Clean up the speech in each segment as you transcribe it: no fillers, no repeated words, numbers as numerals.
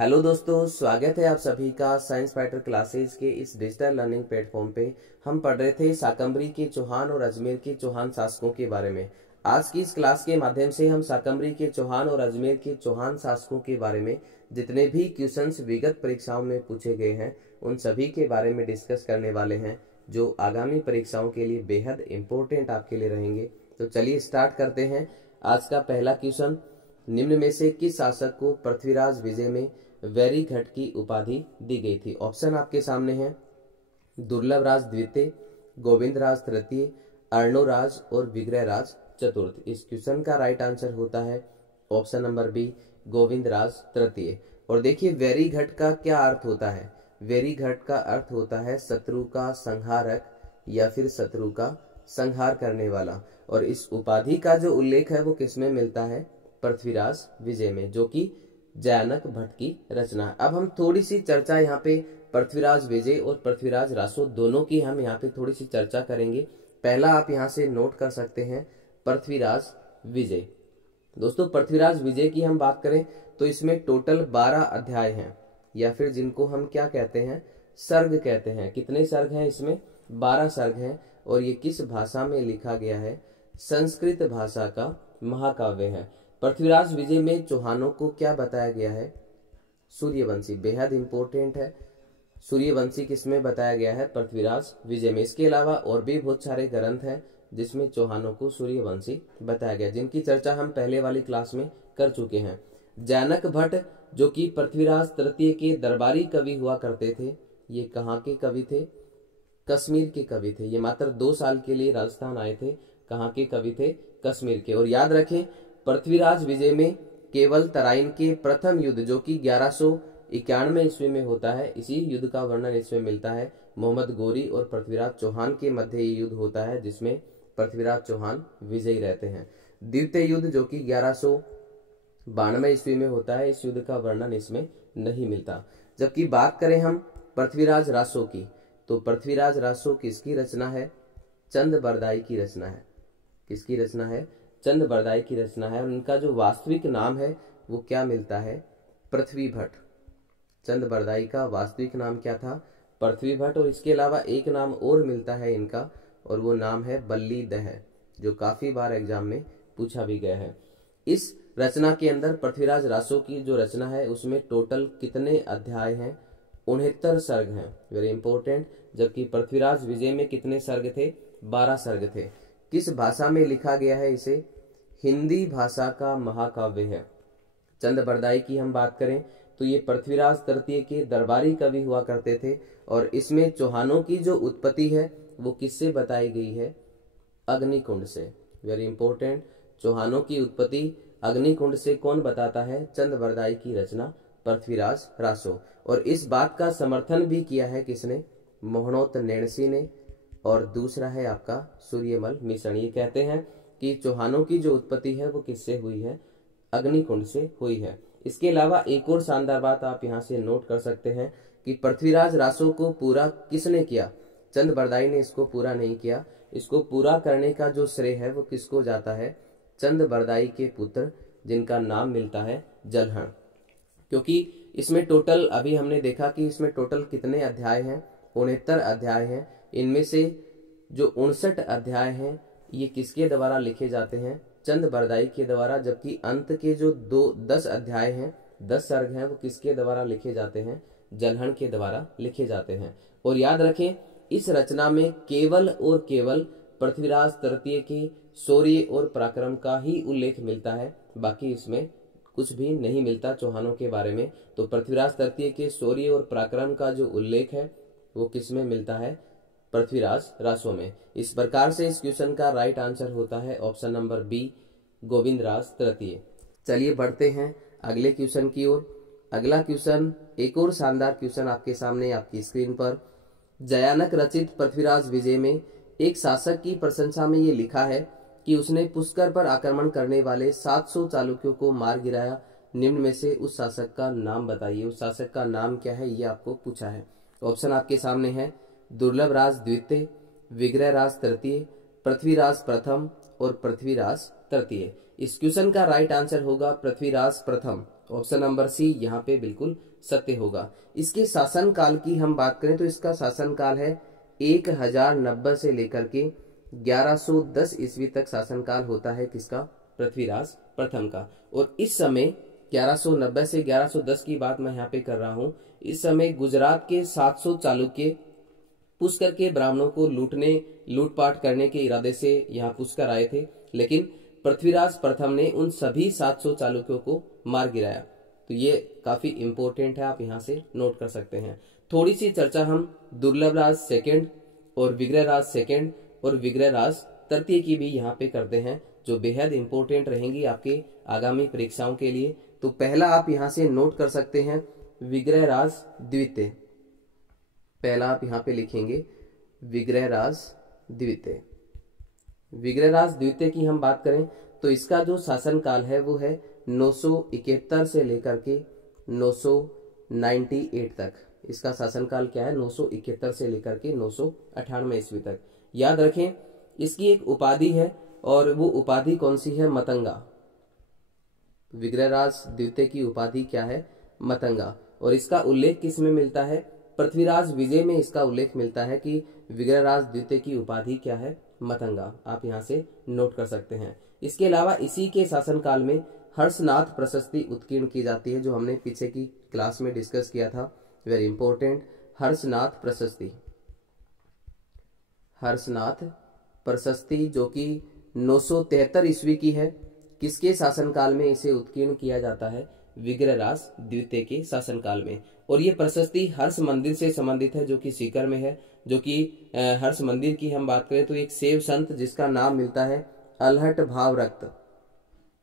Hello दोस्तों, स्वागत है आप सभी का साइंस फाइटर क्लासेस के इस डिजिटल लर्निंग प्लेटफॉर्म पे। हम पढ़ रहे थे शाकंभरी के चौहान और अजमेर के चौहान शासकों के बारे में। आज की इस क्लास के माध्यम से हम शाकंभरी के चौहान और अजमेर के चौहान शासकों के बारे में जितने भी क्वेश्चंस विगत परीक्षाओं में पूछे गए हैं उन सभी के बारे में डिस्कस करने वाले हैं, जो आगामी परीक्षाओं के लिए बेहद इंपॉर्टेंट आपके लिए रहेंगे। तो चलिए स्टार्ट करते हैं। आज का पहला क्वेश्चन, निम्न में से किस शासक को पृथ्वीराज विजय में वैरीघट की उपाधि दी गई थी? ऑप्शन आपके सामने हैं, दुर्लभराज द्वितीय, गोविंदराज तृतीय, अर्णोराज और विग्रहराज चतुर्थ। इस क्वेश्चन का राइट आंसर होता है ऑप्शन नंबर बी, गोविंदराज तृतीय। और देखिए वैरीघट का क्या अर्थ होता है। वैरीघट का अर्थ होता है शत्रु का संहारक या फिर शत्रु का संहार करने वाला। और इस उपाधि का जो उल्लेख है वो किसमें मिलता है? पृथ्वीराज विजय में, जो कि जयानक भट्ट की रचना है। अब हम थोड़ी सी चर्चा यहाँ पे पृथ्वीराज विजय और पृथ्वीराज रासो दोनों की हम यहाँ पे थोड़ी सी चर्चा करेंगे। पहला आप यहाँ से नोट कर सकते हैं पृथ्वीराज विजय। दोस्तों पृथ्वीराज विजय की हम बात करें तो इसमें टोटल 12 अध्याय हैं, या फिर जिनको हम क्या कहते हैं, सर्ग कहते हैं। कितने सर्ग हैं इसमें? 12 सर्ग हैं। और ये किस भाषा में लिखा गया है? संस्कृत भाषा का महाकाव्य है। पृथ्वीराज विजय में चौहानों को क्या बताया गया है? सूर्यवंशी। बेहद इंपॉर्टेंट है, सूर्यवंशी किसमें बताया गया है? पृथ्वीराज विजय में। इसके अलावा और भी बहुत सारे ग्रंथ हैं जिसमें चौहानों को सूर्यवंशी बताया गया, जिनकी चर्चा हम पहले वाली क्लास में कर चुके हैं। जयानक भट्ट जो कि पृथ्वीराज तृतीय के दरबारी कवि हुआ करते थे, ये कहाँ के कवि थे? कश्मीर के कवि थे। ये मात्र 2 साल के लिए राजस्थान आए थे। कहाँ के कवि थे? कश्मीर के। और याद रखें पृथ्वीराज विजय में केवल तराइन के प्रथम युद्ध जो कि 1191 ईस्वी में होता है, इसी युद्ध का वर्णन इसमें मिलता है। मोहम्मद गोरी और पृथ्वीराज चौहान के मध्य ये युद्ध होता है जिसमें पृथ्वीराज चौहान विजयी रहते हैं। द्वितीय युद्ध जो कि 1192 ईस्वी में होता है, इस युद्ध का वर्णन इसमें नहीं मिलता। जबकि बात करें हम पृथ्वीराज रासो की, तो पृथ्वीराज रासो किसकी रचना है? चंद बरदाई की रचना है। किसकी रचना है? चंद बरदाई की रचना है। और उनका जो वास्तविक नाम है वो क्या मिलता है? पृथ्वी भट्ट। चंद बरदाई का वास्तविक नाम क्या था? पृथ्वी भट्ट। और इसके अलावा एक नाम और मिलता है इनका, और वो नाम है बल्ली दह, जो काफी बार एग्जाम में पूछा भी गया है। इस रचना के अंदर पृथ्वीराज रासो की जो रचना है उसमें टोटल कितने अध्याय हैं? 69 सर्ग हैं। Very important. जबकि पृथ्वीराज विजय में कितने सर्ग थे? 12 सर्ग थे। किस भाषा में लिखा गया है इसे? हिंदी भाषा का महाकाव्य है। चंद बरदाई की हम बात करें तो ये पृथ्वीराज तृतीय के दरबारी कवि हुआ करते थे। और इसमें चौहानों की जो उत्पत्ति है वो किससे बताई गई है? अग्निकुंड से। Very important. चौहानों की उत्पत्ति अग्निकुंड से कौन बताता है? चंद बरदाई की रचना पृथ्वीराज रासो। और इस बात का समर्थन भी किया है किसने? मोहनोत नैणसी ने। और दूसरा है आपका सूर्यमल मिश्रण। ये कहते हैं कि चौहानों की जो उत्पत्ति है वो किससे हुई है? अग्निकुंड से हुई है। इसके अलावा एक और शानदार बात आप यहाँ से नोट कर सकते हैं कि पृथ्वीराज रासो को पूरा किसने किया? चंद बरदाई ने इसको पूरा नहीं किया। इसको पूरा करने का जो श्रेय है वो किसको जाता है? चंद बरदाई के पुत्र, जिनका नाम मिलता है जलहण। क्योंकि इसमें टोटल, अभी हमने देखा कि इसमें टोटल कितने अध्याय हैं? 69 अध्याय हैं। इनमें से जो 59 अध्याय हैं ये किसके द्वारा लिखे जाते हैं? चंद बरदाई के द्वारा। जबकि अंत के जो 10 अध्याय हैं, 10 सर्ग हैं, वो किसके द्वारा लिखे जाते हैं? जलहण के द्वारा लिखे जाते हैं। और याद रखें इस रचना में केवल और केवल पृथ्वीराज तृतीय के शौर्य और पराक्रम का ही उल्लेख मिलता है, बाकी इसमें कुछ भी नहीं मिलता चौहानों के बारे में। तो पृथ्वीराज तृतीय के शौर्य और पराक्रम का जो उल्लेख है वो किसमें मिलता है? पृथ्वीराज रासो में। इस प्रकार से इस क्वेश्चन का राइट आंसर होता है ऑप्शन नंबर बी, गोविंदराज तृतीय। चलिए बढ़ते हैं अगले क्वेश्चन की ओर। अगला क्वेश्चन एक और शानदार क्वेश्चन आपके सामने आपकी स्क्रीन पर। जयानक रचित पृथ्वीराज विजय में एक शासक की प्रशंसा में ये लिखा है कि उसने पुष्कर पर आक्रमण करने वाले 700 चालुक्यों को मार गिराया। निम्न में से उस शासक का नाम बताइए। उस शासक का नाम क्या है ये आपको पूछा है। ऑप्शन आपके सामने है, दुर्लभराज द्वितीय, विग्रहराज तृतीय, पृथ्वीराज प्रथम और पृथ्वीराज तृतीय। इस क्वेश्चन का राइट आंसर होगा पृथ्वीराज प्रथम। ऑप्शन नंबर सी यहाँ पे बिल्कुल सत्य होगा। इसके शासन काल की हम बात करें तो इसका शासन काल है 1090 से लेकर के 1110 ईस्वी तक शासन काल होता है किसका? पृथ्वीराज प्रथम का। और इस समय 1190 से 1110 की बात मैं यहाँ पे कर रहा हूँ। इस समय गुजरात के 700 चालुक्य पुष्कर के ब्राह्मणों को लूटपाट करने के इरादे से यहाँ पुष्कर आए थे, लेकिन पृथ्वीराज प्रथम ने उन सभी 700 चालुक्यों को मार गिराया। तो ये काफी इंपॉर्टेंट है, आप यहाँ से नोट कर सकते हैं। थोड़ी सी चर्चा हम दुर्लभराज सेकंड और विग्रहराज सेकंड और विग्रहराज तृतीय की भी यहाँ पे करते हैं, जो बेहद इंपॉर्टेंट रहेंगी आपके आगामी परीक्षाओं के लिए। तो पहला आप यहाँ से नोट कर सकते हैं विग्रहराज द्वितीय। पहला आप यहाँ पे लिखेंगे विग्रहराज द्वितीय। विग्रहराज द्वितीय की हम बात करें तो इसका जो शासन काल है वो है 971 से लेकर के 998 तक। इसका शासन काल क्या है? 971 से लेकर के 998 ईस्वी तक। याद रखें इसकी एक उपाधि है और वो उपाधि कौन सी है? मतंगा। विग्रहराज द्वितीय की उपाधि क्या है? मतंगा। और इसका उल्लेख किस में मिलता है? पृथ्वीराज विजय में इसका उल्लेख मिलता है कि विग्रहराज द्वितीय की उपाधि क्या है? मतंगा। आप यहाँ से नोट कर सकते हैं। इसके अलावा इसी के शासनकाल में हर्षनाथ प्रशस्ति उत्कीर्ण की जाती है, जो हमने पीछे की क्लास में डिस्कस किया था। वेरी इंपॉर्टेंट, हर्षनाथ प्रशस्ति। हर्षनाथ प्रशस्ति जो कि 973 ईस्वी की है। किसके शासनकाल में इसे उत्कीर्ण किया जाता है? विग्रहराज द्वितीय के शासनकाल में। और ये प्रशस्ति हर्ष मंदिर से संबंधित है, जो कि सीकर में है। जो कि हर्ष मंदिर की हम बात करें तो एक सेव संत जिसका नाम मिलता है अलहट भावरक्त।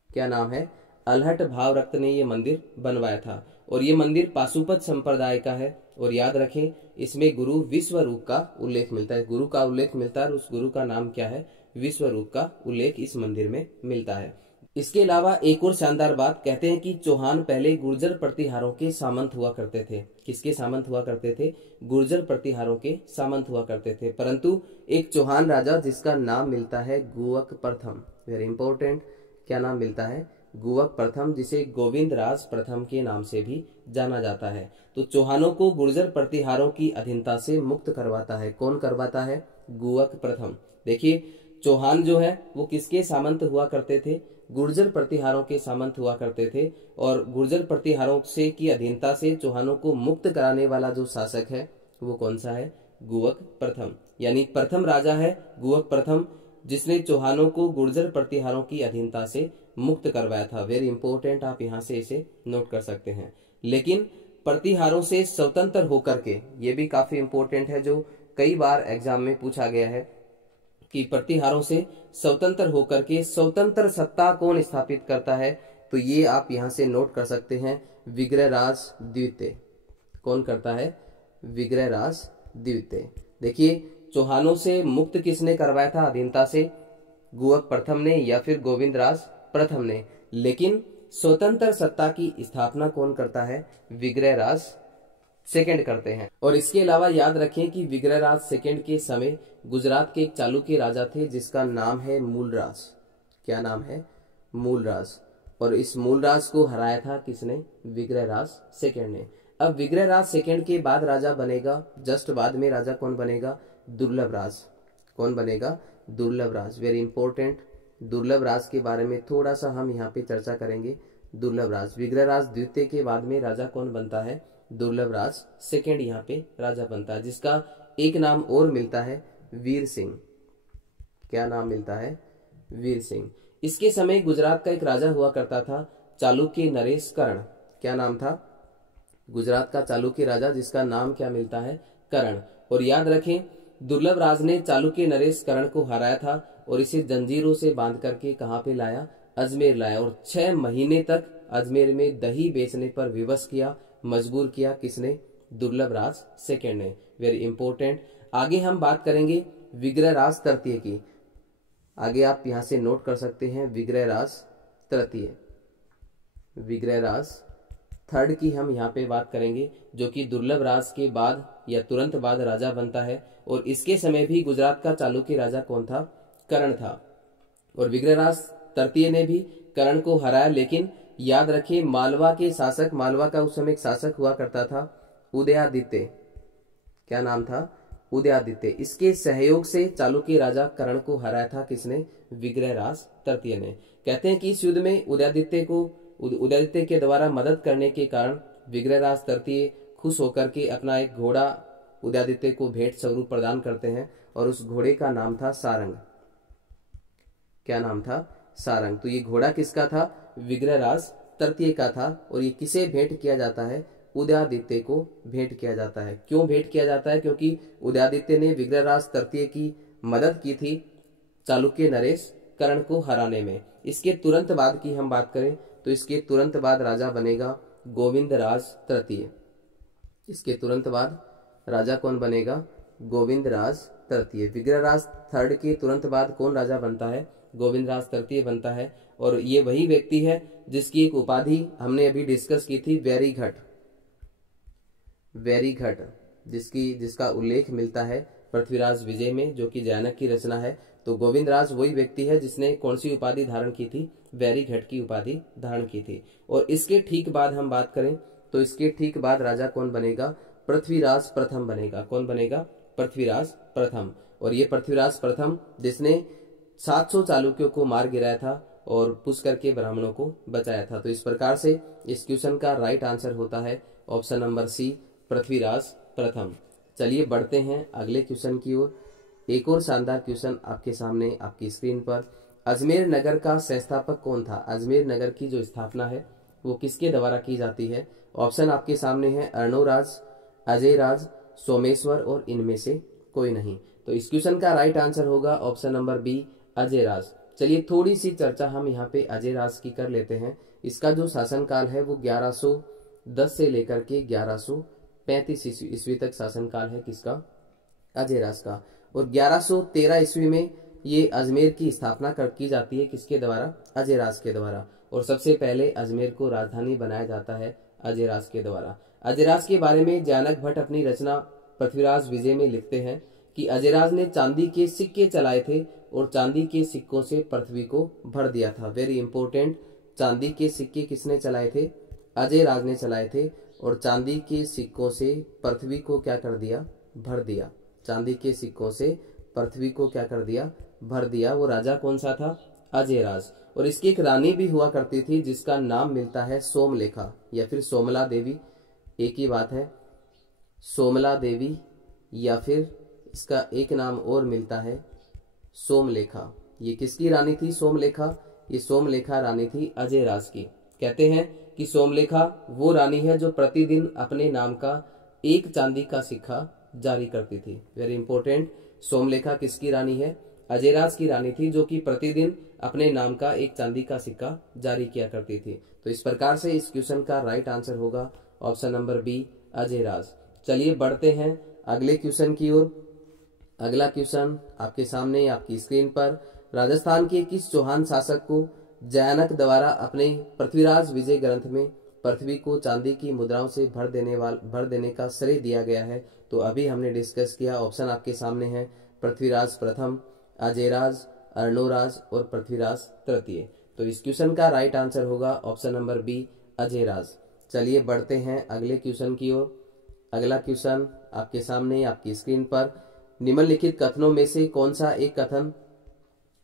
क्या नाम है? अलहट भावरक्त ने ये मंदिर बनवाया था। और ये मंदिर पाशुपत संप्रदाय का है। और याद रखें इसमें गुरु विश्वरूप का उल्लेख मिलता है। गुरु का उल्लेख मिलता है और उस गुरु का नाम क्या है? विश्वरूप का उल्लेख इस मंदिर में मिलता है। इसके अलावा एक और शानदार बात, कहते हैं कि चौहान पहले गुर्जर प्रतिहारों के सामंत हुआ करते थे। किसके सामंत हुआ करते थे? गुर्जर प्रतिहारों के सामंत हुआ करते थे। परंतु एक चौहान राजा जिसका नाम मिलता है गुवक प्रथम, वेरी इंपॉर्टेंट, क्या नाम मिलता है? गुवक प्रथम, जिसे गोविंद राज प्रथम के नाम से भी जाना जाता है। तो चौहानों को गुर्जर प्रतिहारों की अधीनता से मुक्त करवाता है। कौन करवाता है? गुवक प्रथम। देखिए चौहान जो है वो किसके सामंत हुआ करते थे? गुर्जर प्रतिहारों के सामंत हुआ करते थे। और गुर्जर प्रतिहारों से की अधीनता से चौहानों को मुक्त कराने वाला जो शासक है वो कौन सा है? गुवक प्रथम। यानी प्रथम राजा है गुवक प्रथम, जिसने चौहानों को गुर्जर प्रतिहारों की अधीनता से मुक्त करवाया था। वेरी इंपॉर्टेंट, आप यहाँ से इसे नोट कर सकते हैं। लेकिन प्रतिहारों से स्वतंत्र होकर के, ये भी काफी इंपॉर्टेंट है, जो कई बार एग्जाम में पूछा गया है कि प्रतिहारों से स्वतंत्र होकर के स्वतंत्र सत्ता कौन स्थापित करता है? तो ये आप यहां से नोट कर सकते हैं विग्रहराज द्वितीय। कौन करता है? विग्रहराज द्वितीय। देखिए चौहानों से मुक्त किसने करवाया था अधीनता से? गुवक प्रथम ने या फिर गोविंदराज प्रथम ने। लेकिन स्वतंत्र सत्ता की स्थापना कौन करता है? विग्रहराज सेकंड करते हैं। और इसके अलावा याद रखें कि विग्रहराज सेकंड के समय गुजरात के एक चालुक्य राजा थे जिसका नाम है मूलराज। क्या नाम है? मूलराज। और इस मूलराज को हराया था किसने? विग्रहराज सेकंड ने। अब विग्रहराज सेकंड के बाद राजा बनेगा, जस्ट बाद में राजा कौन बनेगा? दुर्लभराज। कौन बनेगा? दुर्लभराज। वेरी इंपॉर्टेंट, दुर्लभराज के बारे में थोड़ा सा हम यहाँ पे चर्चा करेंगे। दुर्लभराज, विग्रहराज द्वितीय के बाद में राजा कौन बनता है? दुर्लभराज सेकंड यहाँ पे राजा बनता है, जिसका एक नाम और मिलता है वीर सिंह। क्या नाम मिलता है? वीर सिंह। इसके समय गुजरात का एक राजा हुआ करता था चालुक्य नरेश कर्ण। क्या नाम था? गुजरात का चालुक्य राजा जिसका नाम क्या मिलता है? कर्ण। और याद रखें दुर्लभराज ने चालुक्य नरेश कर्ण को हराया था और इसे जंजीरों से बांध करके कहाँ पे लाया? अजमेर लाया। और 6 महीने तक अजमेर में दही बेचने पर विवश किया, मजबूर किया। किसने? दुर्लभराज सेकंड ने। Very important. आगे हम बात करेंगे विग्रहराज तृतीय की। आगे आप यहां से नोट कर सकते हैं विग्रहराज तृतीय। विग्रहराज थर्ड की हम यहाँ पे बात करेंगे, जो कि दुर्लभराज के बाद या तुरंत बाद राजा बनता है। और इसके समय भी गुजरात का चालुक्य राजा कौन था? कर्ण था। और विग्रहराज तृतीय ने भी कर्ण को हराया, लेकिन याद रखिए मालवा के शासक, मालवा का उस समय एक शासक हुआ करता था उदयादित्य। क्या नाम था? उदयादित्य। इसके सहयोग से चालुक्य राजा कर्ण को हराया था किसने? विग्रहराज तृतीय ने। कहते हैं कि इस युद्ध में उदयादित्य के द्वारा मदद करने के कारण विग्रहराज तृतीय खुश होकर के अपना एक घोड़ा उदयादित्य को भेंट स्वरूप प्रदान करते हैं और उस घोड़े का नाम था सारंग। क्या नाम था? सारंग। तो ये घोड़ा किसका था? विग्रहराज तृतीय का था। और ये किसे भेंट किया जाता है? उदयादित्य को भेंट किया जाता है। क्यों भेंट किया जाता है? क्योंकि उदयादित्य ने विग्रहराज तृतीय की मदद की थी चालुक्य नरेश कर्ण को हराने में। इसके तुरंत बाद की हम बात करें तो इसके तुरंत बाद राजा बनेगा गोविंदराज तृतीय। इसके तुरंत बाद राजा कौन बनेगा? गोविंदराज तृतीय। विग्रहराज थर्ड के तुरंत बाद कौन राजा बनता है? गोविंदराज तृतीय बनता है। और ये वही व्यक्ति है जिसकी एक उपाधि हमने अभी डिस्कस की थी, वैरीघट, जिसका उल्लेख मिलता है पृथ्वीराज विजय में, जो कि जैनक की रचना है। तो गोविंदराज वही व्यक्ति है जिसने कौन सी उपाधि धारण की थी? वैरीघट की उपाधि धारण की थी। और इसके ठीक बाद हम बात करें तो इसके ठीक बाद राजा कौन बनेगा? पृथ्वीराज प्रथम बनेगा। कौन बनेगा? पृथ्वीराज प्रथम। और ये पृथ्वीराज प्रथम जिसने 700 चालुक्यों को मार गिराया था और पुष्कर के ब्राह्मणों को बचाया था। तो इस प्रकार से इस क्वेश्चन का राइट आंसर होता है ऑप्शन नंबर सी, पृथ्वीराज प्रथम। चलिए बढ़ते हैं अगले क्वेश्चन की ओर। एक और शानदार क्वेश्चन आपके सामने आपकी स्क्रीन पर। अजमेर नगर का संस्थापक कौन था? अजमेर नगर की जो स्थापना है वो किसके द्वारा की जाती है? ऑप्शन आपके सामने है अर्णोराज, अजयराज, सोमेश्वर और इनमें से कोई नहीं। तो इस क्वेश्चन का राइट आंसर होगा ऑप्शन नंबर बी, अजयराज। चलिए थोड़ी सी चर्चा हम यहाँ पे अजयराज की कर लेते हैं। इसका जो शासनकाल है वो 1110 से लेकर के 1135 ईस्वी तक शासनकाल है किसका? अजयराज का। और 1113 ईस्वी में ये अजमेर की स्थापना की जाती है किसके द्वारा? अजयराज के द्वारा। और सबसे पहले अजमेर को राजधानी बनाया जाता है अजयराज के द्वारा। अजयराज के बारे में जैनक भट्ट अपनी रचना पृथ्वीराज विजय में लिखते हैं कि अजयराज ने चांदी के सिक्के चलाए थे और चांदी के सिक्कों से पृथ्वी को भर दिया था। वेरी इंपॉर्टेंट, चांदी के सिक्के किसने चलाए थे? अजयराज ने चलाए थे। और चांदी के सिक्कों से पृथ्वी को क्या कर दिया? भर दिया। चांदी के सिक्कों से पृथ्वी को क्या कर दिया? भर दिया। वो राजा कौन सा था? अजयराज। और इसकी एक रानी भी हुआ करती थी जिसका नाम मिलता है सोमलेखा या फिर सोमला देवी। एक ही बात है, सोमला देवी या फिर इसका एक नाम और मिलता है सोमलेखा। ये किसकी रानी थी सोमलेखा? ये सोमलेखा रानी थी अजयराज की। कहते हैं कि सोमलेखा वो रानी है जो प्रतिदिन अपने नाम का एक चांदी का सिक्का जारी करती थी। वेरी इंपॉर्टेंट, सोमलेखा किसकी रानी है? अजयराज की रानी थी जो कि प्रतिदिन अपने नाम का एक चांदी का सिक्का जारी किया करती थी। तो इस प्रकार से इस क्वेश्चन का राइट आंसर होगा ऑप्शन नंबर बी, अजयराज। चलिए बढ़ते हैं अगले क्वेश्चन की ओर। अगला क्वेश्चन आपके सामने आपकी स्क्रीन पर। राजस्थान के किस चौहान शासक को जैनक द्वारा अपने पृथ्वीराज विजय ग्रंथ में पृथ्वी को चांदी की मुद्राओं से भर देने का श्रेय दिया गया है? तो अभी हमने डिस्कस किया। ऑप्शन आपके सामने है पृथ्वीराज प्रथम, अजयराज, अर्णोराज और पृथ्वीराज तृतीय। तो इस क्वेश्चन का राइट आंसर होगा ऑप्शन नंबर बी, अजयराज। चलिए बढ़ते हैं अगले क्वेश्चन की ओर। अगला क्वेश्चन आपके सामने आपकी स्क्रीन पर। निम्नलिखित कथनों में से कौन सा एक कथन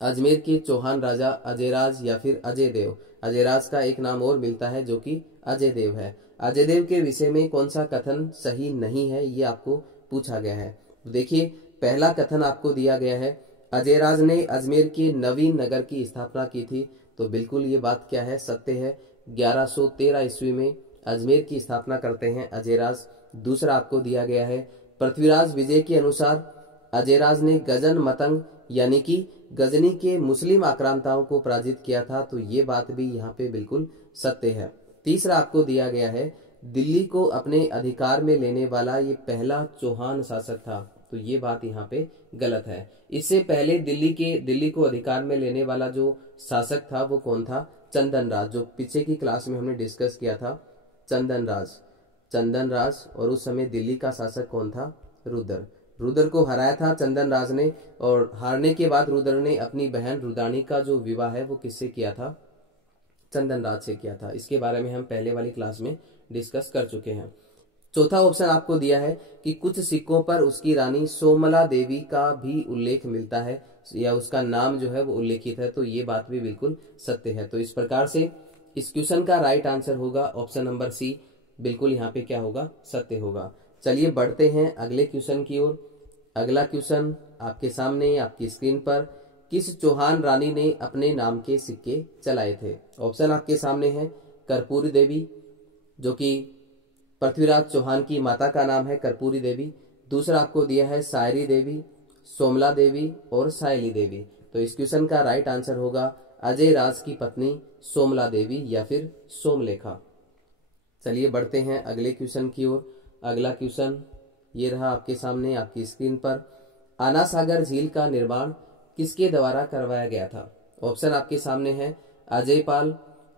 अजमेर के चौहान राजा अजयराज या फिर अजयदेव, अजयराज का एक नाम और मिलता है जो कि अजयदेव है, अजयदेव के विषय में कौन सा कथन सही नहीं है, ये आपको पूछा गया है। देखिए पहला कथन आपको दिया गया है अजयराज ने अजमेर के नवीन नगर की स्थापना की थी। तो बिल्कुल ये बात क्या है? सत्य है। 1113 ईस्वी में अजमेर की स्थापना करते हैं अजयराज। दूसरा आपको दिया गया है पृथ्वीराज विजय के अनुसार अजयराज ने गजन मतंग यानी कि गजनी के मुस्लिम आक्रांताओं को पराजित किया था। तो ये बात भी यहाँ पे बिल्कुल सत्य है। तीसरा आपको दिया गया है दिल्ली को अपने अधिकार में लेने वाला ये पहला चौहान शासक था। तो ये बात यहाँ पे गलत है। इससे पहले दिल्ली को अधिकार में लेने वाला जो शासक था वो कौन था? चंदनराज, जो पीछे की क्लास में हमने डिस्कस किया था। चंदनराज। और उस समय दिल्ली का शासक कौन था? रुद्र को हराया था चंदनराज ने। और हारने के बाद रुद्र ने अपनी बहन रुद्राणी का जो विवाह है वो किससे किया था? चंदन राज से किया था। इसके बारे में हम पहले वाली क्लास में डिस्कस कर चुके हैं। चौथा ऑप्शन आपको दिया है कि कुछ सिक्कों पर उसकी रानी सोमला देवी का भी उल्लेख मिलता है या उसका नाम जो है वो उल्लेखित है, तो ये बात भी बिल्कुल सत्य है। तो इस प्रकार से इस क्वेश्चन का राइट आंसर होगा ऑप्शन नंबर सी, बिल्कुल यहाँ पे क्या होगा, सत्य होगा। चलिए बढ़ते हैं अगले क्वेश्चन की ओर। अगला क्वेश्चन आपके सामने आपकी स्क्रीन पर, किस चौहान रानी ने अपने नाम के सिक्के चलाए थे? ऑप्शन आपके सामने है कर्पूरी देवी, जो कि पृथ्वीराज चौहान की माता का नाम है कर्पूरी देवी। दूसरा आपको दिया है सायरी देवी, सोमला देवी और सायली देवी। तो इस क्वेश्चन का राइट आंसर होगा अजय राज की पत्नी सोमला देवी या फिर सोमलेखा। चलिए बढ़ते हैं अगले क्वेश्चन की ओर। अगला क्वेश्चन ये रहा आपके सामने आपकी स्क्रीन पर, आना सागर झील का निर्माण किसके द्वारा करवाया गया था? ऑप्शन आपके सामने है अजय पाल,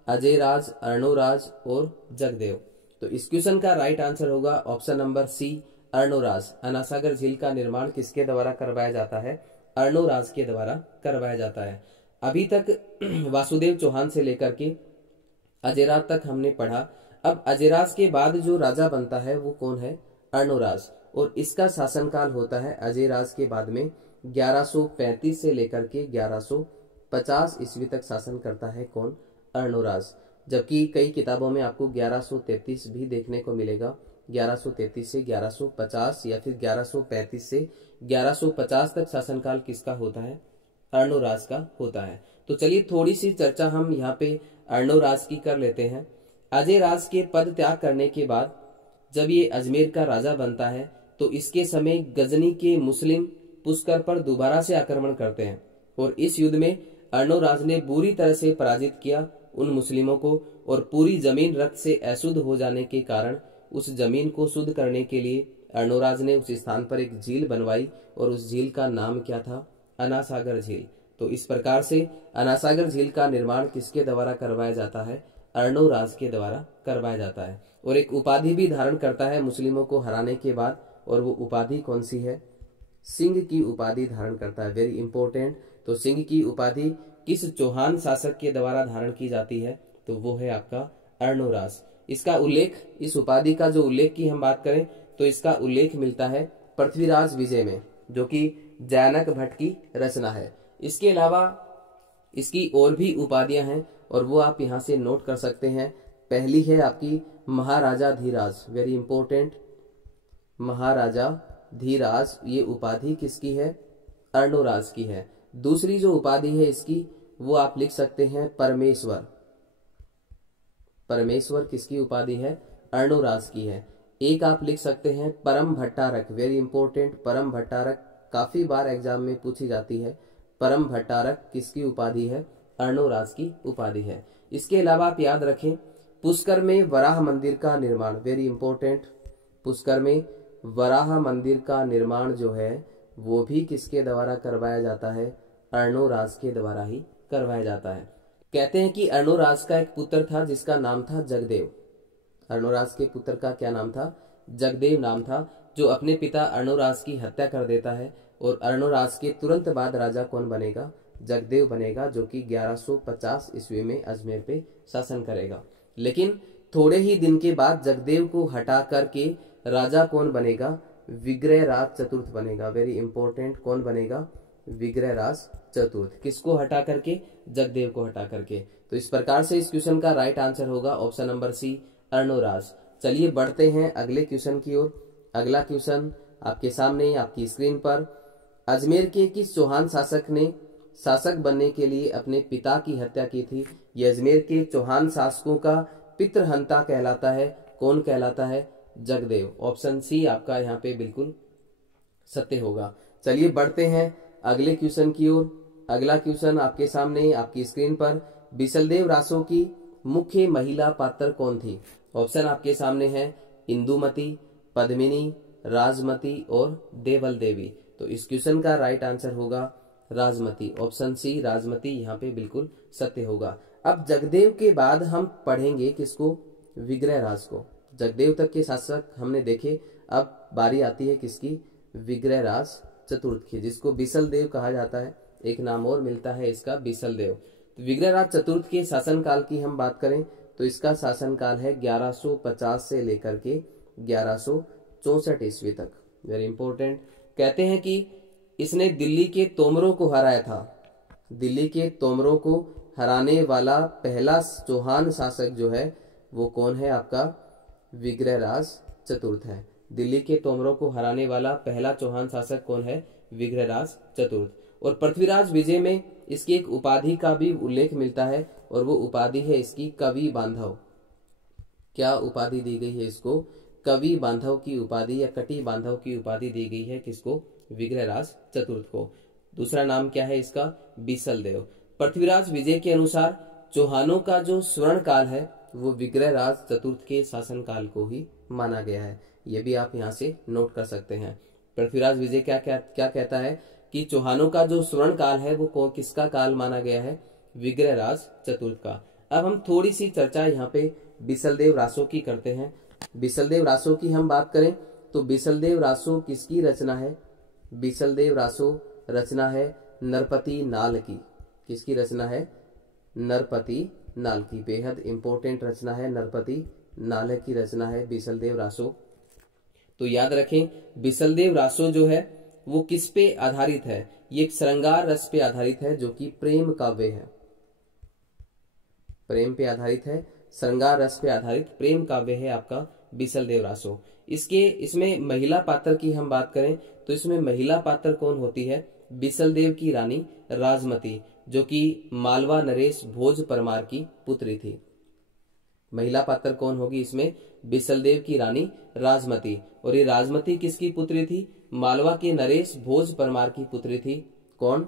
अजय राज, अर्णोराज और जगदेव। तो इस क्वेश्चन का राइट आंसर होगा option number C, Arnoraj. Anasagar झील का निर्माण किसके द्वारा करवाया जाता है? अर्णोराज के द्वारा करवाया जाता है। अभी तक वासुदेव चौहान से लेकर के अजयराज तक हमने पढ़ा। अब अजयराज के बाद जो राजा बनता है वो कौन है? अर्णोराज। और इसका शासनकाल होता है अजयराज के बाद में 1135 से लेकर के 1150 ईस्वी तक शासन करता है कौन? अर्णोराज। जबकि कई किताबों में आपको 1133 भी देखने को मिलेगा। 1133 से 1150 या फिर 1135 से 1150 तक शासनकाल किसका होता है? अर्णोराज का होता है। तो चलिए थोड़ी सी चर्चा हम यहाँ पे अर्णोराज की कर लेते हैं। अजय राज के पद त्याग करने के बाद जब ये अजमेर का राजा बनता है तो इसके समय गजनी के मुस्लिम पुष्कर पर दोबारा से आक्रमण करते हैं और इस युद्ध में अर्णोराज ने बुरी तरह से पराजित किया उन मुस्लिमों को और पूरी जमीन रक्त से अशुद्ध हो जाने के कारण उस जमीन को शुद्ध करने के लिए अर्णोराज ने उस स्थान पर एक झील बनवाई और उस झील का नाम क्या था? अनासागर झील। तो इस प्रकार से अनासागर झील का निर्माण किसके द्वारा करवाया जाता है? अर्णोराज के द्वारा करवाया जाता है। और एक उपाधि भी धारण करता है मुस्लिमों को हराने के बाद, और वो उपाधि कौन सी है? सिंह की उपाधि धारण करता है। Very important. तो सिंह की उपाधि किस चौहान शासक के द्वारा धारण की जाती है? तो वो है आपका अर्णोराज। इसका उल्लेख, इस उपाधि का जो उल्लेख की हम बात करें तो इसका उल्लेख मिलता है पृथ्वीराज विजय में, जो कि जयानक भट्ट की रचना है। इसके अलावा इसकी और भी उपाधियां हैं और वो आप यहाँ से नोट कर सकते हैं। पहली है आपकी महाराजा धीराज। वेरी इंपॉर्टेंट, महाराजा धीराज। ये उपाधि किसकी है? अर्णोराज की है। दूसरी जो उपाधि है इसकी वो आप लिख सकते हैं परमेश्वर। परमेश्वर किसकी उपाधि है? अर्णोराज की है। एक आप लिख सकते हैं परम भट्टारक। वेरी इंपॉर्टेंट, परम भट्टारक काफी बार एग्जाम में पूछी जाती है। परम भट्टारक किसकी उपाधि है? अर्णोराज की उपाधि है। इसके अलावा आप याद रखें पुष्कर में वराह मंदिर का निर्माण। वेरी इंपॉर्टेंट, पुष्कर में वराह मंदिर का निर्माण जो है वो भी किसके द्वारा करवाया जाता है? अर्णोराज के द्वारा ही करवाया जाता है। कहते हैं कि अर्णोराज का एक पुत्र था जिसका नाम था जगदेव। अर्णोराज के पुत्र का क्या नाम था? जगदेव नाम था, जो अपने पिता अर्णोराज की हत्या कर देता है। और अर्णोराज के तुरंत बाद राजा कौन बनेगा? जगदेव बनेगा, जो कि 1150 ईस्वी में अजमेर पे शासन करेगा। लेकिन थोड़े ही दिन के बाद जगदेव को हटा करके राजा कौन बनेगा? विग्रहराज चतुर्थ बनेगा। वेरी इंपॉर्टेंट, कौन बनेगा? विग्रहराज चतुर्थ। किसको हटा करके? जगदेव को हटा करके। तो इस प्रकार से इस क्वेश्चन का राइट आंसर होगा ऑप्शन नंबर सी, अर्णोराज। चलिए बढ़ते हैं अगले क्वेश्चन की ओर। अगला क्वेश्चन आपके सामने आपकी स्क्रीन पर, अजमेर के किस चौहान शासक ने शासक बनने के लिए अपने पिता की हत्या की थी? ये अजमेर के चौहान शासकों का पितृहंता कहलाता है। कौन कहलाता है? जगदेव। ऑप्शन सी आपका यहाँ पे बिल्कुल सत्य होगा। चलिए बढ़ते हैं अगले क्वेश्चन की ओर। अगला क्वेश्चन आपके सामने आपकी स्क्रीन पर, बिसलदेव रासो की मुख्य महिला पात्र कौन थी? ऑप्शन आपके सामने है इंदुमती, पद्मिनी, राजमती और देवल देवी। तो इस क्वेश्चन का राइट आंसर होगा राजमती। ऑप्शन सी राजमती यहाँ पे बिल्कुल सत्य होगा। अब जगदेव के बाद हम पढ़ेंगे किसको? विग्रहराज को। जगदेव तक के शासक हमने देखे, अब बारी आती है किसकी? विग्रहराज चतुर्थ की, जिसको बिसल देव कहा जाता है। एक नाम और मिलता है इसका, बिसल देव। तो विग्रहराज चतुर्थ के शासनकाल की हम बात करें तो इसका शासनकाल है 1150 से लेकर के 1164 ईस्वी तक। Very important. कहते हैं कि इसने दिल्ली के तोमरों को हराया था। दिल्ली के तोमरों को हराने वाला पहला चौहान शासक जो है वो कौन है? आपका विग्रहराज चतुर्थ है। दिल्ली के तोमरों को हराने वाला पहला चौहान शासक कौन है? विग्रहराज चतुर्थ। और पृथ्वीराज विजय में इसकी एक उपाधि का भी उल्लेख मिलता है और वो उपाधि है इसकी कवि बांधव। क्या उपाधि दी गई है इसको? कवि बांधव की उपाधि या कटी बांधव की उपाधि दी गई है। किसको? विग्रहराज चतुर्थ को। दूसरा नाम क्या है इसका? बीसलदेव। पृथ्वीराज विजय के अनुसार चौहानों का जो स्वर्ण काल है वो विग्रहराज चतुर्थ के शासन काल को ही माना गया है। ये भी आप यहाँ से नोट कर सकते हैं। पृथ्वीराज विजय क्या कहता है कि चौहानों का जो स्वर्ण काल है वो किसका काल माना गया है? विग्रहराज चतुर्थ का। अब हम थोड़ी सी चर्चा यहाँ पे बीसलदेव रासो की करते हैं। बीसलदेव रासो की हम बात करें तो बीसलदेव रासो किसकी रचना है? बीसलदेव रासो रचना है नरपति नाल की। किसकी रचना है? नरपति नाल की। बेहद इंपॉर्टेंट रचना है, नरपति नाल की रचना है बीसलदेव रासो। तो याद रखें बीसलदेव रासो जो है वो किस पे आधारित है? ये एक श्रृंगार रस पे आधारित है जो कि प्रेम काव्य है। प्रेम पे आधारित है, श्रृंगार रस पे आधारित प्रेम काव्य है आपका बीसलदेव रासो। इसमें महिला पात्र की हम बात करें तो इसमें महिला पात्र कौन होती है? बीसलदेव की रानी राजमती, जो कि मालवा नरेश भोज परमार की पुत्री थी। महिला पात्र कौन होगी इसमें? बीसलदेव की रानी राजमती। और ये राजमती किसकी पुत्री थी? मालवा के नरेश भोज परमार की पुत्री थी। कौन?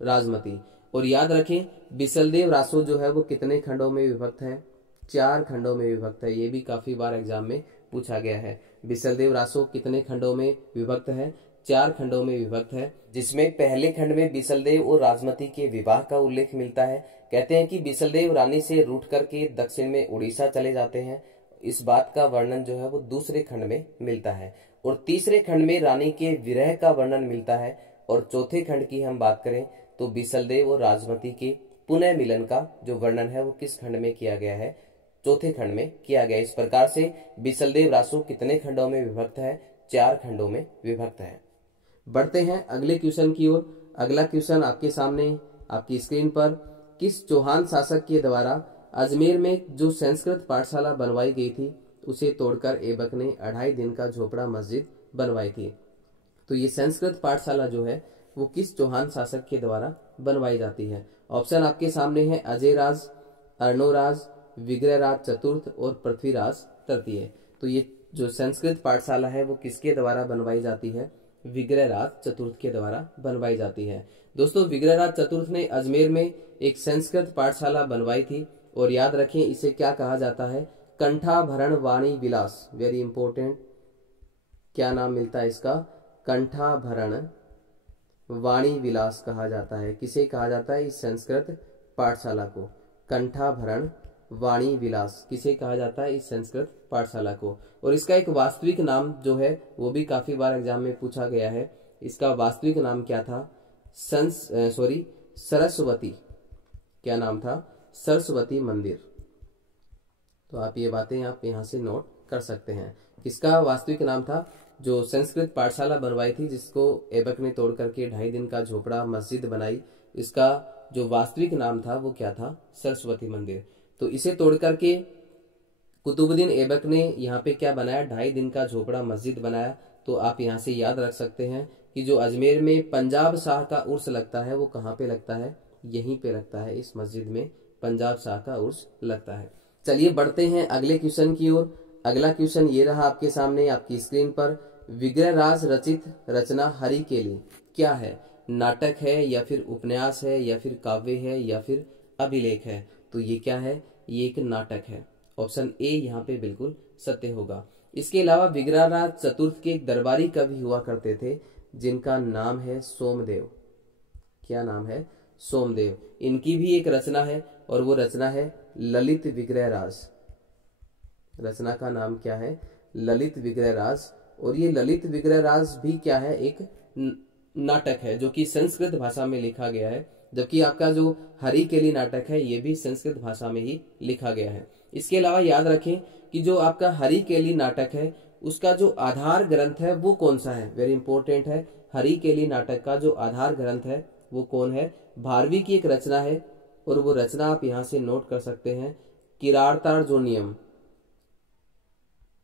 राजमती। और याद रखें बीसलदेव रासो जो है वो कितने खंडों में विभक्त है? 4 खंडों में विभक्त है। ये भी काफी बार एग्जाम में पूछा गया है। बीसलदेव रासो कितने खंडों में विभक्त है? 4 खंडों में विभक्त है, जिसमें पहले खंड में बीसलदेव और राजमती के विवाह का उल्लेख मिलता है। कहते हैं कि बीसलदेव रानी से रूठ करके दक्षिण में उड़ीसा चले जाते हैं। इस बात का वर्णन जो है वो दूसरे खंड में मिलता है। और तीसरे खंड में रानी के विरह का वर्णन मिलता है। और चौथे खंड की हम बात करें तो बीसलदेव और राजमती के पुनः मिलन का जो वर्णन है वो किस खंड में किया गया है? चौथे खंड में किया गया। इस प्रकार से बीसलदेव रासो कितने खंडों में विभक्त है? 4 खंडों में विभक्त है। बढ़ते हैं अगले क्वेश्चन की ओर। अगला क्वेश्चन आपके सामने आपकी स्क्रीन पर, किस चौहान शासक के द्वारा अजमेर में जो संस्कृत पाठशाला बनवाई गई थी उसे तोड़कर ऐबक ने 2.5 दिन का झोपड़ा मस्जिद बनवाई थी? तो ये संस्कृत पाठशाला जो है वो किस चौहान शासक के द्वारा बनवाई जाती है? ऑप्शन आपके सामने है अजयराज, अर्णोराज, विग्रहराज चतुर्थ और पृथ्वीराज तृतीय। तो ये जो संस्कृत पाठशाला है वो किसके द्वारा बनवाई जाती है? विग्रहराज चतुर्थ के द्वारा बनवाई जाती है। दोस्तों विग्रहराज चतुर्थ ने अजमेर में एक संस्कृत पाठशाला बनवाई थी और याद रखें इसे क्या कहा जाता है? कंठाभरण वाणी विलास। Very important. क्या नाम मिलता है इसका? कंठाभरण वाणी विलास कहा जाता है। किसे कहा जाता है? इस संस्कृत पाठशाला को कंठाभरण वाणी विलास किसे कहा जाता है? इस संस्कृत पाठशाला को। और इसका एक वास्तविक नाम जो है वो भी काफी बार एग्जाम में पूछा गया है। इसका वास्तविक नाम क्या था? सरस्वती। क्या नाम था? सरस्वती मंदिर। तो आप ये बातें आप यहाँ से नोट कर सकते हैं। किसका वास्तविक नाम था? जो संस्कृत पाठशाला बनवाई थी जिसको ऐबक ने तोड़ करके 2.5 दिन का झोपड़ा मस्जिद बनाई, इसका जो वास्तविक नाम था वो क्या था? सरस्वती मंदिर। तो इसे तोड़ करके कुतुबुद्दीन ऐबक ने यहाँ पे क्या बनाया? 2.5 दिन का झोपड़ा मस्जिद बनाया। तो आप यहाँ से याद रख सकते हैं कि जो अजमेर में पंजाब शाह का उर्स लगता है वो कहाँ पे लगता है? यहीं पे लगता है, इस मस्जिद में पंजाब शाह का उर्स लगता है। चलिए बढ़ते हैं अगले क्वेश्चन की ओर। अगला क्वेश्चन ये रहा आपके सामने आपकी स्क्रीन पर। विग्रहराज रचित रचना हरि के लिए क्या है? नाटक है या फिर उपन्यास है या फिर काव्य है या फिर अभिलेख है? तो ये क्या है? ये एक नाटक है। ऑप्शन ए यहाँ पे बिल्कुल सत्य होगा। इसके अलावा विग्रहराज चतुर्थ के एक दरबारी कवि हुआ करते थे जिनका नाम है सोमदेव। क्या नाम है? सोमदेव। इनकी भी एक रचना है और वो रचना है ललित विग्रहराज। रचना का नाम क्या है? ललित विग्रहराज। और ये ललित विग्रहराज भी क्या है? एक नाटक है जो कि संस्कृत भाषा में लिखा गया है, जबकि आपका जो हरिकेली नाटक है ये भी संस्कृत भाषा में ही लिखा गया है। इसके अलावा याद रखें कि जो आपका हरिकेली नाटक है उसका जो आधार ग्रंथ है वो कौन सा है, वेरी इंपॉर्टेंट है। हरिकेली नाटक का जो आधार ग्रंथ है वो कौन है, भारवी की एक रचना है और वो रचना आप यहां से नोट कर सकते हैं, किरातार्जुनीयम।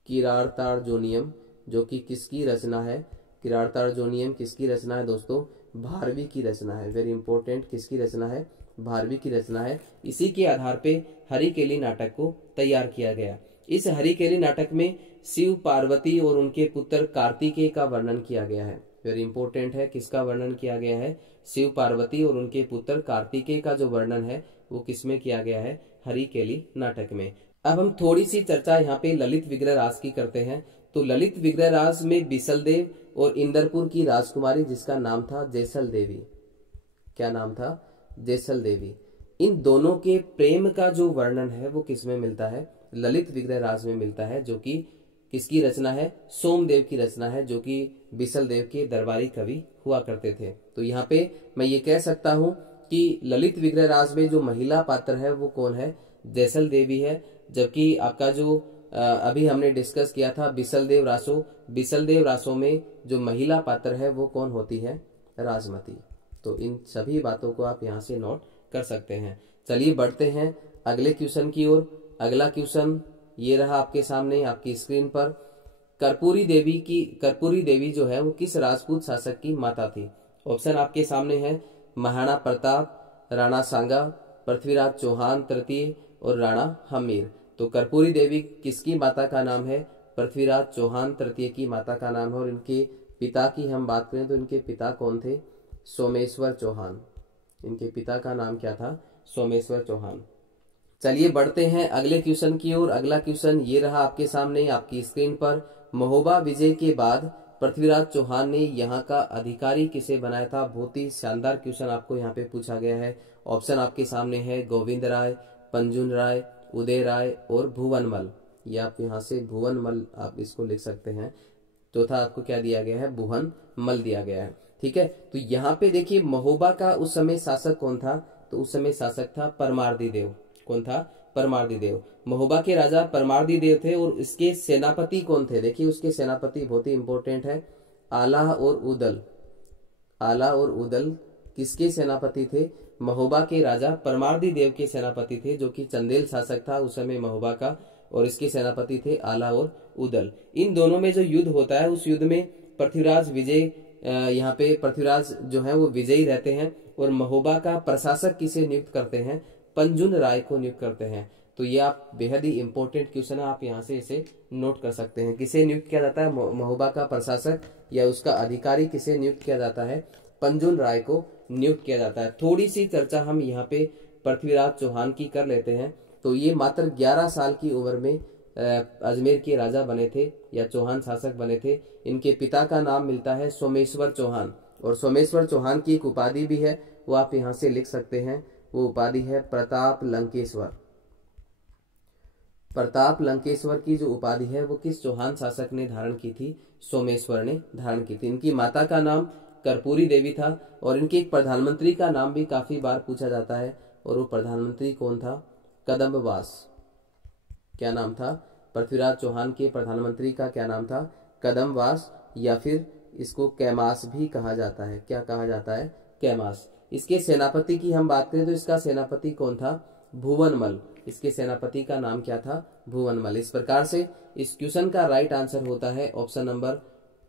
किरातार्जुनीयम जो कि किसकी रचना है, किरातार्जुनीयम किसकी रचना है दोस्तों, भारवी की रचना है। वेरी इंपॉर्टेंट, किसकी रचना है, भारवी की रचना है। इसी के आधार पे हरिकेली नाटक को तैयार किया गया। इस हरिकेली नाटक में शिव पार्वती और उनके पुत्र कार्तिकेय का वर्णन किया गया है। वेरी इंपॉर्टेंट है, किसका वर्णन किया गया है, शिव पार्वती और उनके पुत्र कार्तिकेय का जो वर्णन है वो किसमें किया गया है, हरिकेली नाटक में। अब हम थोड़ी सी चर्चा यहाँ पे ललित विग्रह राज की करते हैं। तो ललित विग्रह राज में बिसलदेव और इंदरपुर की राजकुमारी जिसका नाम था जैसल देवी, क्या नाम था, जैसल देवी, इन दोनों के प्रेम का जो वर्णन है वो किसमें मिलता है, ललित विग्रह राज में मिलता है, जो कि किसकी रचना है, सोमदेव की रचना है, जो कि बिसलदेव के दरबारी कवि हुआ करते थे। तो यहाँ पे मैं ये कह सकता हूँ कि ललित विग्रह राज में जो महिला पात्र है वो कौन है, जैसल देवी है। जबकि आपका जो अभी हमने डिस्कस किया था बिसलदेव रासो, बिसलदेव रासो में जो महिला पात्र है वो कौन होती है, राजमती। तो इन सभी बातों को आप यहाँ से नोट कर सकते हैं। चलिए बढ़ते हैं अगले क्वेश्चन की ओर। अगला क्वेश्चन ये रहा आपके सामने आपकी स्क्रीन पर। कर्पूरी देवी जो है वो किस राजपूत शासक की माता थी। ऑप्शन आपके सामने है, महाराणा प्रताप, राणा सांगा, पृथ्वीराज चौहान तृतीय और राणा हमीर। तो कर्पूरी देवी किसकी माता का नाम है, पृथ्वीराज चौहान तृतीय की माता का नाम है। और इनके पिता की हम बात करें तो इनके पिता कौन थे, सोमेश्वर चौहान। इनके पिता का नाम क्या था, सोमेश्वर चौहान। चलिए बढ़ते हैं अगले क्वेश्चन की ओर। अगला क्वेश्चन ये रहा आपके सामने आपकी स्क्रीन पर। महोबा विजय के बाद पृथ्वीराज चौहान ने यहाँ का अधिकारी किसे बनाया था। बहुत ही शानदार क्वेश्चन आपको यहाँ पे पूछा गया है। ऑप्शन आपके सामने है, गोविंद राय, पंजुन राय, उदय राय और भुवनमल। ये आप यहाँ से भुवनमल आप इसको लिख सकते हैं। चौथा आपको क्या दिया गया है, भुवनमल दिया गया है। ठीक है, तो यहाँ पे देखिए महोबा का उस समय शासक कौन था, तो उस समय शासक था परमार्दी देव। कौन था, परमार्दी देव। महोबा के राजा परमार्दी देव थे और इसके सेनापति कौन थे, देखिए उसके सेनापति बहुत ही इंपॉर्टेंट है, आला और उदल। आला और उदल किसके सेनापति थे, महोबा के राजा परमार्दी देव के सेनापति थे, जो कि चंदेल शासक था उस समय महोबा का, और इसके सेनापति थे आला और उदल। इन दोनों में जो युद्ध होता है उस युद्ध में पृथ्वीराज विजय, यहाँ पे पृथ्वीराज जो है वो विजयी रहते हैं और महोबा का प्रशासक किसे नियुक्त करते हैं, पंजुन राय को नियुक्त करते हैं। तो ये आप बेहद ही इंपॉर्टेंट क्वेश्चन है, आप यहाँ से इसे नोट कर सकते हैं। किसे नियुक्त किया जाता है, महोबा का प्रशासक या उसका अधिकारी किसे नियुक्त किया जाता है, पंजुन राय को नियुक्त किया जाता है। थोड़ी सी चर्चा हम यहाँ पे पृथ्वीराज चौहान की कर लेते हैं। तो ये मात्र 11 साल की उम्र में अजमेर के राजा बने थे या चौहान शासक बने थे। इनके पिता का नाम मिलता है सोमेश्वर चौहान, और सोमेश्वर चौहान की एक उपाधि भी है, वो आप यहाँ से लिख सकते हैं। वो उपाधि है प्रताप लंकेश्वर। प्रताप लंकेश्वर की जो उपाधि है वो किस चौहान शासक ने धारण की थी, सोमेश्वर ने धारण की थी। इनकी माता का नाम कर्पूरी देवी था और इनके एक प्रधानमंत्री का नाम भी काफी बार पूछा जाता है, और वो प्रधानमंत्री कौन था, कदम्बवास। क्या नाम था, पृथ्वीराज चौहान के प्रधानमंत्री का क्या नाम था, कदम्बवास, या फिर इसको कैमास भी कहा जाता है। क्या कहा जाता है, कैमास। इसके सेनापति की हम बात करें तो इसका सेनापति कौन था, भुवनमल। इसके सेनापति का नाम क्या था, भुवनमल। इस प्रकार से इस क्वेश्चन का राइट आंसर होता है ऑप्शन नंबर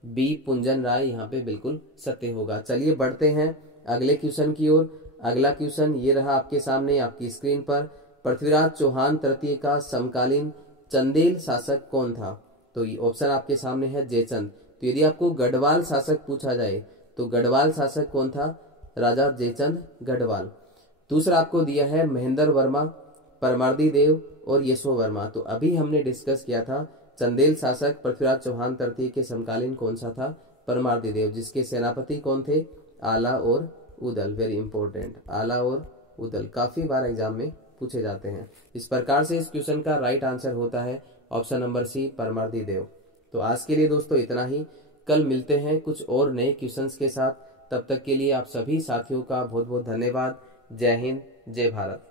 बी, पुंजन राय, यहाँ पे बिल्कुल सत्य होगा। चलिए बढ़ते हैं अगले क्वेश्चन की ओर। अगला क्वेश्चन ये रहा आपके सामने आपकी स्क्रीन पर। पृथ्वीराज चौहान तृतीय का समकालीन चंदेल शासक कौन था। तो ये ऑप्शन आपके सामने है, जयचंद। तो यदि आपको गढ़वाल शासक पूछा जाए तो गढ़वाल शासक कौन था, राजा जयचंद गढ़वाल। दूसरा आपको दिया है महेंद्र वर्मा, परमार्दी देव और यशो वर्मा। तो अभी हमने डिस्कस किया था चंदेल शासक पृथ्वीराज चौहान तृतीय के समकालीन कौन सा था, परमार्दी देव, जिसके सेनापति कौन थे, आला और उदल। वेरी इंपॉर्टेंट, आला और उदल काफी बार एग्जाम में पूछे जाते हैं। इस प्रकार से इस क्वेश्चन का राइट आंसर होता है ऑप्शन नंबर सी, परमार्दी देव। तो आज के लिए दोस्तों इतना ही। कल मिलते हैं कुछ और नए क्वेश्चंस के साथ। तब तक के लिए आप सभी साथियों का बहुत बहुत धन्यवाद। जय हिंद, जय भारत।